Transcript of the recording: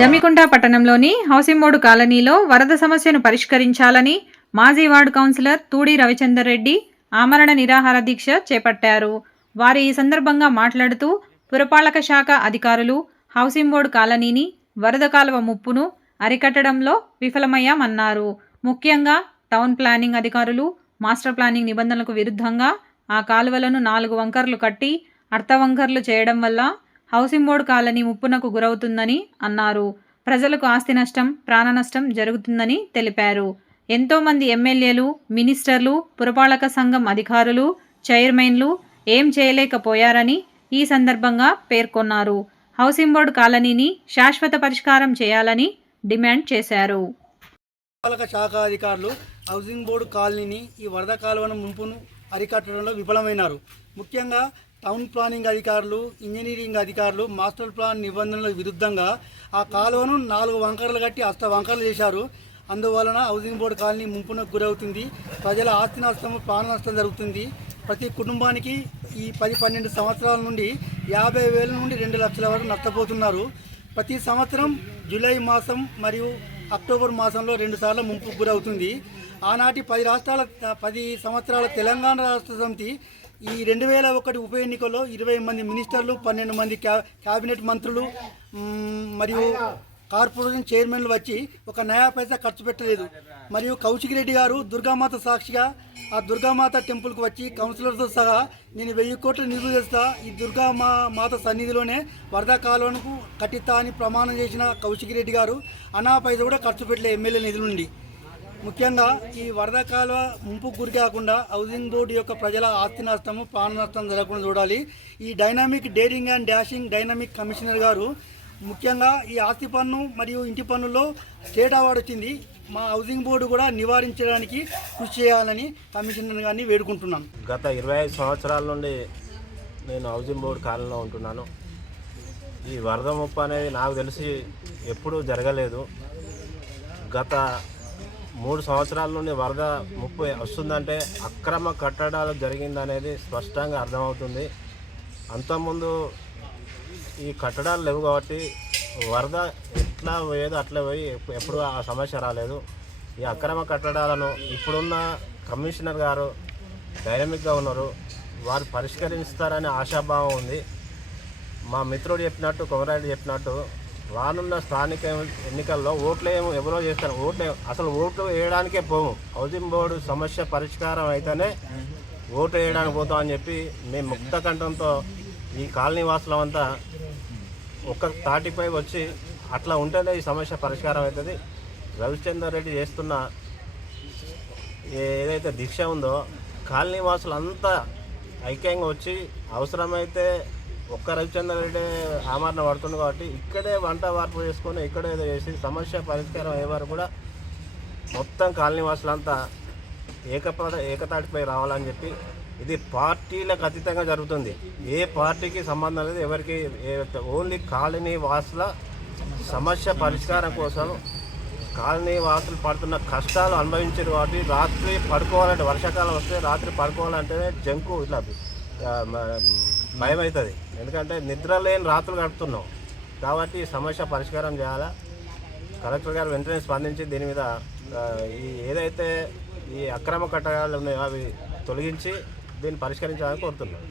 జమ్మికుంట పట్టణంలోని housing board కాలనీలో వరద సమస్యను పరిష్కరించాలని మాజీ వార్డు కౌన్సిలర్ తూడి రవిచందర్ రెడ్డి ఆమరణ నిరాహార దీక్ష చేపట్టారు. వారు ఈ సందర్భంగా మాట్లాడుతూ పురపాలక శాఖ అధికారులు హౌసింగ్ బోర్డు కాలనీని వరద కాలువ ముప్పును అరికట్టడంలో విఫలమయ్యామన్నారు. ముఖ్యంగా టౌన్ ప్లానింగ్ అధికారులు మాస్టర్ ప్లానింగ్ నిబంధనలకు విరుద్ధంగా ఆ కాలువలను 4 వంకర్లు కట్టి అర్ధవంకర్లు చేయడం వల్ల హౌసింగ్ బోర్డు కాలనీ ముప్పునకు గురవుతుందని అన్నారు. ప్రజలకు ఆస్తి నష్టం, ప్రాణ నష్టం జరుగుతుందని తెలిపారు. ఎంతోమంది ఎమ్మెల్యేలు, మినిస్టర్లు, పురపాలక సంఘం అధికారులు, చైర్మన్లు ఏం చేయలేకపోయారని ఈ సందర్భంగా పేర్కొన్నారు. హౌసింగ్ బోర్డు కాలనీని శాశ్వత పరిష్కారం చేయాలని డిమాండ్ చేశారు. పురపాలక శాఖ అధికారులు హౌసింగ్ బోర్డు కాలనీని ఈ వరద కాలువను ముంపును అరికట్టడంలో విఫలమైనారు. ముఖ్యంగా టౌన్ ప్లానింగ్ అధికారులు, ఇంజనీరింగ్ అధికారులు మాస్టర్ ప్లాన్ నిబంధనలకు విరుద్ధంగా ఆ కాలువను 4 వంకరలు కట్టి వంకరలు చేశారు. అందువలన హౌసింగ్ బోర్డు కాలనీ ముంపునకు గురవుతుంది. ప్రజల ఆస్తి నష్టం, ప్రాణ నష్టం జరుగుతుంది. ప్రతి కుటుంబానికి ఈ 10-12 సంవత్సరాల నుండి 50,000 నుండి 2 లక్షల వరకు నష్టపోతున్నారు. ప్రతి సంవత్సరం జూలై మాసం మరియు అక్టోబర్ మాసంలో 2 సార్లు ముంపుకు గురవుతుంది. ఆనాటి 10 సంవత్సరాల తెలంగాణ రాష్ట్ర సమితి ఈ 2001 ఉప ఎన్నికల్లో 20 మంది మినిస్టర్లు, 12 మంది క్యాబినెట్ మంత్రులు మరియు కార్పొరేషన్ చైర్మన్లు వచ్చి ఒక నయా పైసా ఖర్చు పెట్టలేదు. మరియు కౌశిక్ రెడ్డి గారు దుర్గామాత సాక్షిగా ఆ దుర్గామాత టెంపుల్కి వచ్చి కౌన్సిలర్తో సహా నేను 1000 కోట్లు నిధులు చేస్తా, ఈ దుర్గామాత సన్నిధిలోనే వరద కాలువను కట్టిస్తా అని ప్రమాణం చేసిన కౌశిక్ రెడ్డి గారు అనా పైసా కూడా ఖర్చు పెట్టలే ఎమ్మెల్యే నిధుల నుండి. ముఖ్యంగా ఈ వరద కాలువ ముంపుకు గురి కాకుండా హౌసింగ్ బోర్డు యొక్క ప్రజల ఆస్తి నష్టము, ప్రాణ నష్టం జరగకుండా చూడాలి. ఈ dynamic daring and dashing dynamic commissioner గారు ముఖ్యంగా ఈ ఆస్తి పన్ను మరియు ఇంటి పన్నులో స్టేట్ అవార్డు వచ్చింది. మా హౌసింగ్ బోర్డు కూడా నివారించడానికి కృషి చేయాలని కమిషనర్ గారిని వేడుకుంటున్నాను. గత 25 సంవత్సరాల నుండి నేను హౌసింగ్ బోర్డు కాలనీలో ఉంటున్నాను. ఈ వరద ముప్పు అనేది నాకు తెలిసి ఎప్పుడూ జరగలేదు. గత 3 సంవత్సరాల నుండి వరద ముప్పు వస్తుందంటే అక్రమ కట్టడాలు జరిగిందనేది స్పష్టంగా అర్థమవుతుంది. అంతకుముందు ఈ కట్టడాలు లేవు కాబట్టి వరద ఎట్లా పోయేదో అట్లా పోయి ఎప్పుడు ఆ సమస్య రాలేదు. ఈ అక్రమ కట్టడాలను ఇప్పుడున్న కమిషనర్ గారు డైనమిక్గా ఉన్నారు, వారు పరిష్కరిస్తారనే ఆశాభావం ఉంది. మా మిత్రుడు చెప్పినట్టు, కొమరారెడ్డి చెప్పినట్టు రానున్న స్థానిక ఎన్నికల్లో ఎవరో చేస్తారు, ఓట్లు వేయడానికే పోము. హౌసింగ్ బోర్డు సమస్య పరిష్కారం అయితేనే ఓటు వేయడానికి పోతామని చెప్పి మేము ముక్త కంఠంతో ఈ కాలనీ వాసులమంతా ఒక్క తాటిపై వచ్చి అట్లా ఉంటేనే ఈ సమస్య పరిష్కారం అవుతుంది. రవిచందర్ రెడ్డి చేస్తున్న ఏదైతే దీక్ష ఉందో కాలనీ వాసులంతా ఐక్యంగా వచ్చి అవసరమైతే ఒక్క రవిచందర్ రెడ్డి ఆమరణ పడుతుంది కాబట్టి ఇక్కడే వంట వార్పు చేసుకొని ఇక్కడే ఏదో చేసి సమస్య పరిష్కారం అయ్యే వారు కూడా మొత్తం కాలనీ వాసులంతా ఏకతాటిపై రావాలని చెప్పి, ఇది పార్టీలకు అతీతంగా జరుగుతుంది. ఏ పార్టీకి సంబంధం లేదు, ఎవరికి ఓన్లీ కాలనీ వాసుల సమస్య పరిష్కారం కోసం కాలనీ వాసులు పడుతున్న కష్టాలు అనుభవించారు కాబట్టి రాత్రి పడుకోవాలంటే, వర్షాకాలం వస్తే రాత్రి పడుకోవాలంటేనే జంకు ఇట్లా భయం అవుతుంది. ఎందుకంటే నిద్ర లేని రాత్రులు గడుపుతున్నాం కాబట్టి ఈ సమస్య పరిష్కారం చేయాలా. కలెక్టర్ గారు వెంటనే స్పందించి దీని మీద ఏదైతే ఈ అక్రమ కట్టడాలు ఉన్నాయో అవి తొలగించి దీన్ని పరిష్కరించాలని కోరుతున్నాను.